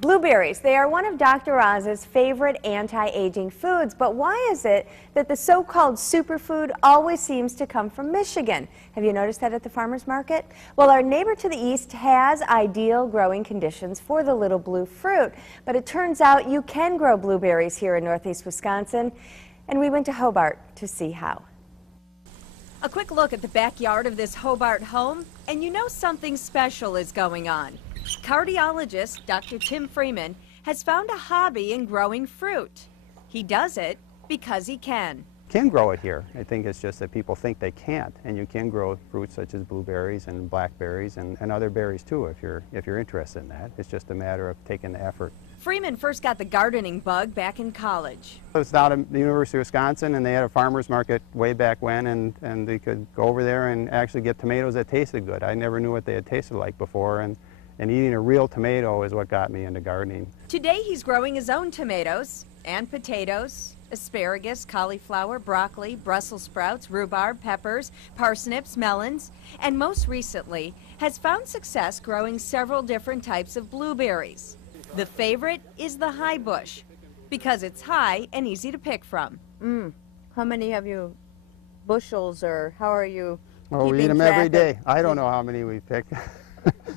Blueberries, they are one of Dr. Oz's favorite anti-aging foods, but why is it that the so-called superfood always seems to come from Michigan? Have you noticed that at the farmer's market? Well, our neighbor to the east has ideal growing conditions for the little blue fruit, but it turns out you can grow blueberries here in northeast Wisconsin, and we went to Hobart to see how. A quick look at the backyard of this Hobart home, and you know something special is going on. Cardiologist Dr. Tim Freeman has found a hobby in growing fruit. He does it because he can. Can grow it here. I think it's just that people think they can't, and you can grow fruits such as blueberries and blackberries and other berries too if you're interested in that. It's just a matter of taking the effort. Freeman first got the gardening bug back in college. I was down at the University of Wisconsin, and they had a farmer's market way back when, and they could go over there and actually get tomatoes that tasted good. I never knew what they had tasted like before, and eating a real tomato is what got me into gardening. Today he's growing his own tomatoes and potatoes, asparagus, cauliflower, broccoli, Brussels sprouts, rhubarb, peppers, parsnips, melons, and most recently has found success growing several different types of blueberries. The favorite is the high bush because it's high and easy to pick from. How many have you bushels, or how are you keeping we eat them every day. I don't know how many we pick.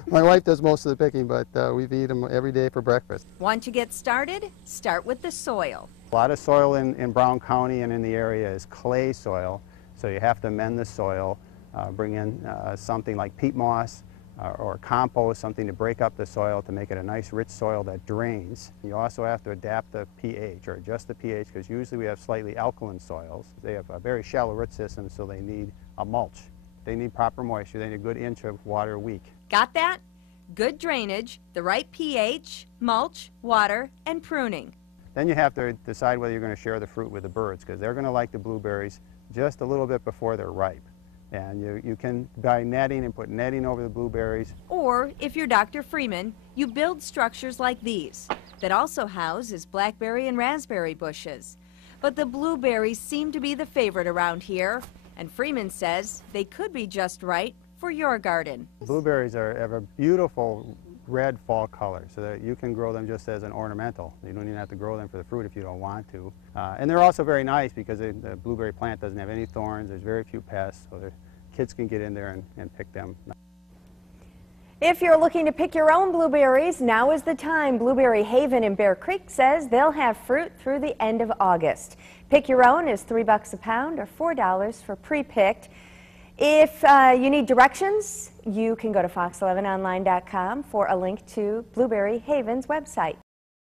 My wife does most of the picking, but we eat them every day for breakfast. Want to get started? Start with the soil. A lot of soil in Brown County and in the area is clay soil, so you have to amend the soil, bring in something like peat moss or compost, something to break up the soil to make it a nice rich soil that drains. You also have to adapt the pH or adjust the pH, because usually we have slightly alkaline soils. They have a very shallow root system, so they need a mulch. They need proper moisture. They need a good inch of water a week. Got that? Good drainage, the right pH, mulch, water, and pruning. Then you have to decide whether you're going to share the fruit with the birds, because they're going to like the blueberries just a little bit before they're ripe. And you can buy netting and put netting over the blueberries. Or, if you're Dr. Freeman, you build structures like these that also houses blackberry and raspberry bushes. But the blueberries seem to be the favorite around here, and Freeman says they could be just right for your garden. Blueberries have a beautiful red fall color, so that you can grow them just as an ornamental. You don't even have to grow them for the fruit if you don't want to. And they're also very nice because the blueberry plant doesn't have any thorns. There's very few pests, so the kids can get in there and pick them. If you're looking to pick your own blueberries, now is the time. Blueberry Haven in Bear Creek says they'll have fruit through the end of August. Pick your own is $3 a pound or $4 for pre-picked. If you need directions, you can go to fox11online.com for a link to Blueberry Haven's website.